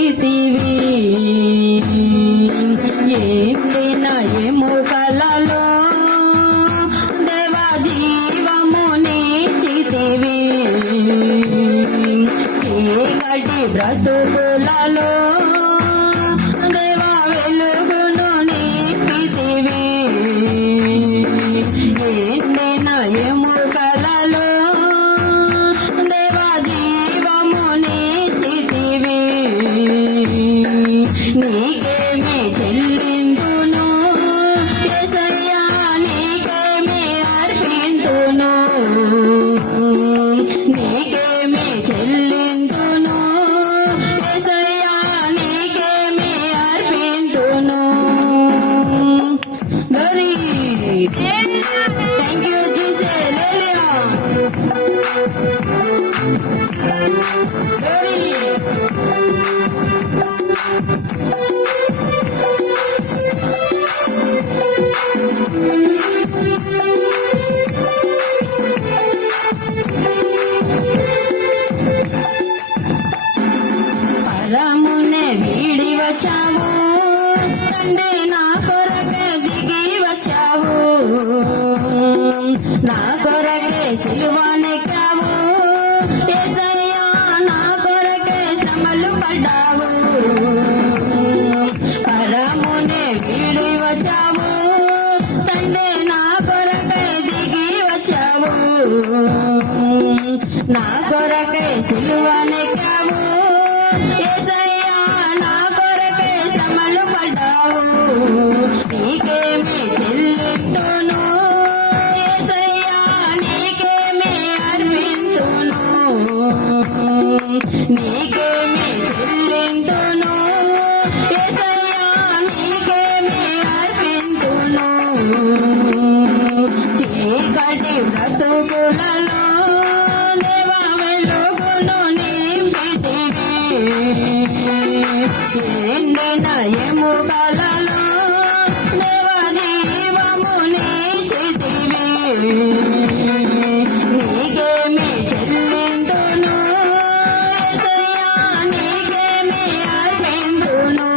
నింపితివి ఎండిన ఎముకలలో దేవా జీవము నిచ్చితివి చీకటి బ్రతుకులలో దేవా వెలుగును నింపితివి ఎండిన ఎముకలలో దేవా జీవము నిచ్చితివి నీకేమి చెల్లింతును యేసయ్యా నీకేమి అర్పింతును నీకేమి చెల్లింతును యేసయ్యా నీకేమి అర్పింతును గరి థ్యాంక్ యూ జీసస్ పరమునే వీడి వచ్చావు తండ్రి నా కొరకే దిగి వచ్చావు నా కొరకే సిలువనెక్కావు యేసయ్యా నా కొరకే శ్రమలు పడ్డావు పరమునే వీడి వచ్చావు తండ్రి నా కొరకే దిగి వచ్చావు నా కొరకే సిలువనెక్కావు యేసయ్యా నా కొరకే శ్రమలు పడ్డావు నీకేమి చెల్లింతును యేసయ్యా నీకేమి అర్పింతును నీకేమి చెల్లింతును యేసయ్యా నీకేమి అర్పింతును చీకటి బ్రతుకులలో దేవా వెలుగును నింపితివి ఎండిన ఎముకలలో దేవా జీవము నిచ్చితివి నీకేమి చెల్లింతును యేసయ్యా నీకేమి అర్పింతును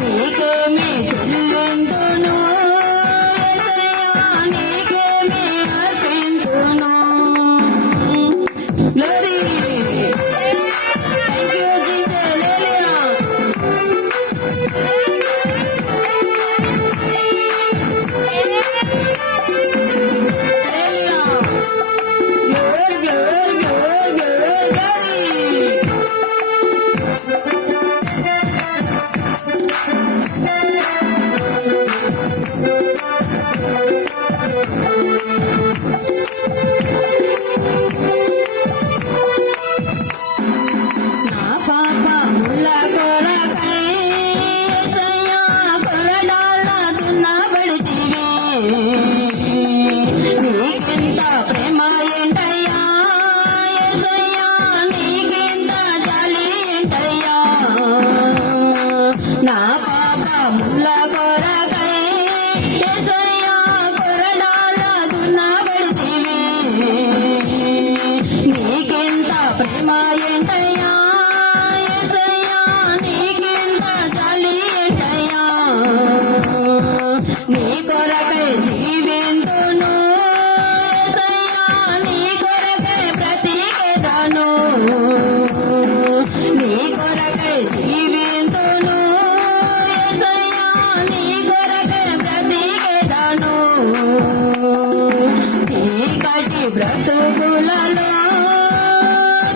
నీకేమి చెల్లింతును యేసయ్యా నీకేమి అర్పింతును గ్లోరీ థ్యాంక్ యూ నా పాపముల కొరకై యేసయ్యా కొరడాల దున్నబడితివి నీకెంత ప్రేమ ఏంటయ్యా యేసయ్యా నీకెంత జాలి ఏంటయ్యా నా పాపముల కొరకై యేసయ్యా కొరడాల దున్నబడితివి నీకెంత ప్రేమ ఏంటయ్యా యేసయ్యా నీకెంత జాలి ఏంటయ్యా నీ కొరకై జీవింతును యేసయ్యా నీ కొరకై బ్రతికెదను నీ కొరకై జీవింతును యేసయ్యా నీ కొరకై బ్రతికెదను చీకటి బ్రతుకులలో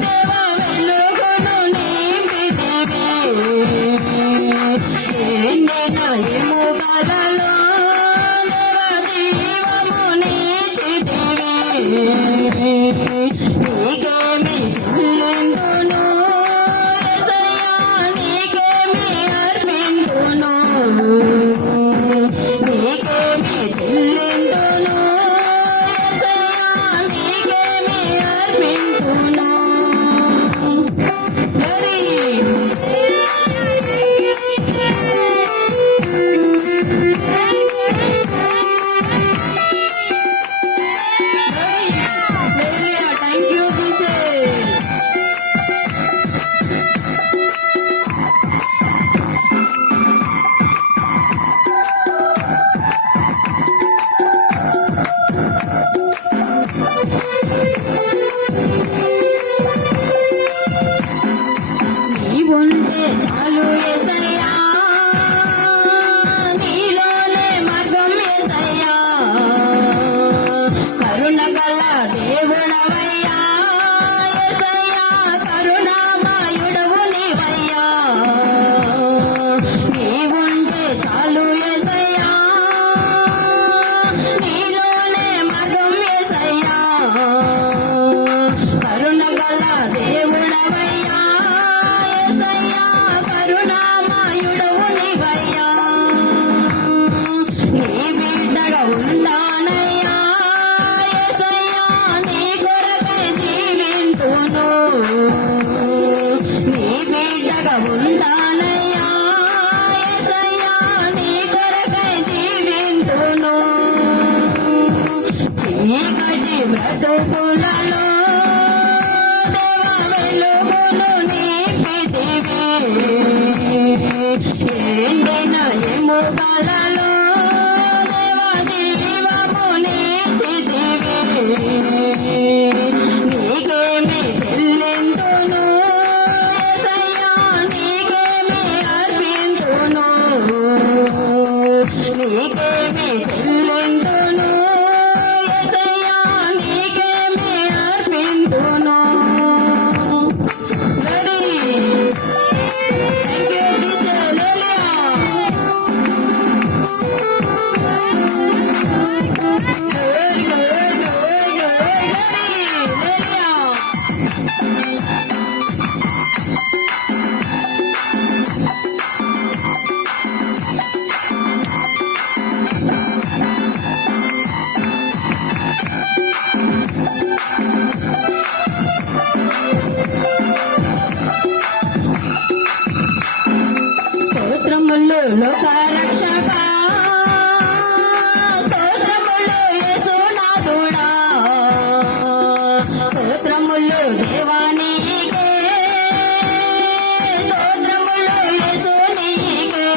దేవా వెలుగును నింపితివి ఎండిన ఎముకలలో దేవా జీవము నిచ్చితివి నీకేమి చెల్లింతును యేసయ్యా నీకేమి అర్పింతును నీకేమి చెల్లింతును యేసయ్యా నీకేమి ఉంటానయ్యా యేసయ్యా నీ కొరకై జీవింతును చీకటి బ్రతుకులలో దేవా వెలుగును నింపితివి ఎండిన ఎముకలలో దేవా జీవమునిచ్చితివి నీకేమి చెల్లింతును యేసయ్యా నీకేమి అర్పింతును నీకేమి చెల్లింతును యేసయ్యా నీకేమి అర్పింతును రెడీ థ్యాంక్ యూ టీచర్ లేలియా స్తోత్రములు లోకరక్షక స్తోత్రములు యేసునాథుడా స్తోత్రములు దేవానికే స్తోత్రములు యేసునికే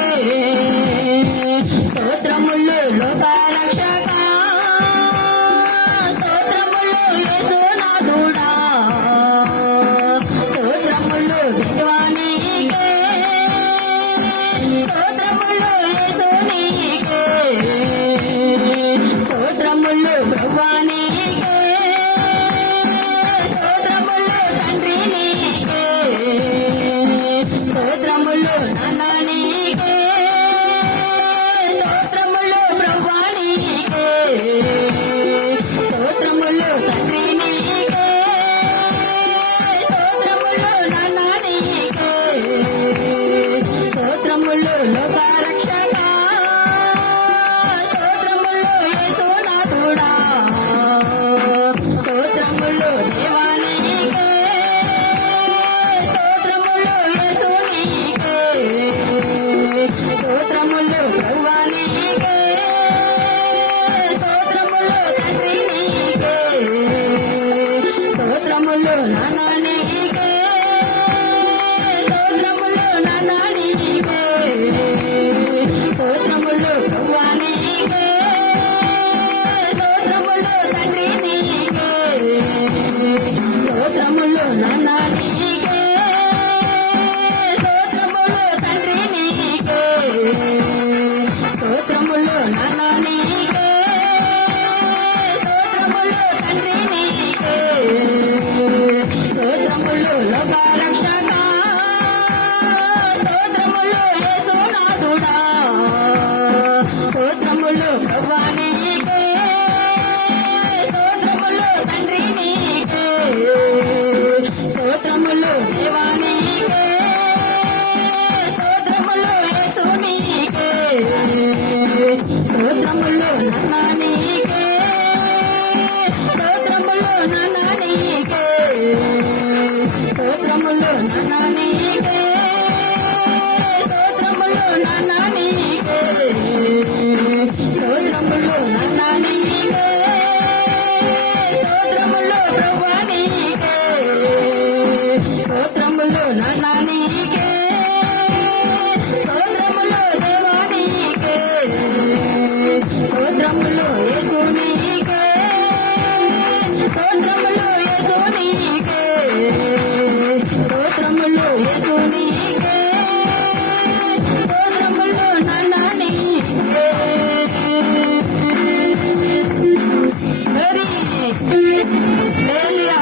స్తోత్రములు లోకరక్షక స్తోత్రములు యేసునాథుడా స్తోత్రములు దేవానికే స్తోత్రములు యేసునికే స్తోత్రములు ప్రభువానికే స్తోత్రములు తండ్రి నీకే స్తోత్రములు నాన్ననికే స్తోత్రములు ప్రభువానికే స్తోత్రములు తండ్రి నీకే స్తోత్రములు నాన్ననికే స్తోత్రములు లోకరక్షక స్తోత్రములు యేసునాథుడా స్తోత్రములు దేవానికే స్తోత్రములు యేసునికే స్తోత్రములు ప్రభువానికే స్తోత్రములు తండ్రి నీకే స్తోత్రములు నాన్ననికే స్తోత్రములు నాన్ననికే స్తోత్రములు ప్రభువానికే స్తోత్రములు తండ్రి నీకే స్తోత్రములు నాన్ననికే స్తోత్రములు తండ్రి నీకే స్తోత్రములు నాన్ననికే స్తోత్రములు తండ్రి నీకే స్తోత్రములు లోకరక్షక స్తోత్రములు యేసునాథుడా స్తోత్రములు ప్రభువానికే స్తోత్రములు తండ్రి నీకే స్తోత్రములు దేవానికే స్తోత్రములు యేసునికే స్తోత్రములు నాన్ననికే స్తోత్రములు నాన్ననికే స్తోత్రములు నాన్ననికే స్తోత్రములు నాన్ననికే స్తోత్రములు నాన్ననికే స్తోత్రములు ప్రభువానికే స్తోత్రములు నాన్ననికే స్తోత్రములు దేవానికే స్తోత్రములు యేసునికే స్తోత్రములు యేసునికే స్తోత్రములు యేసునికే స్తోత్రములు నాన్ననికే వెరీ హల్లెలూయా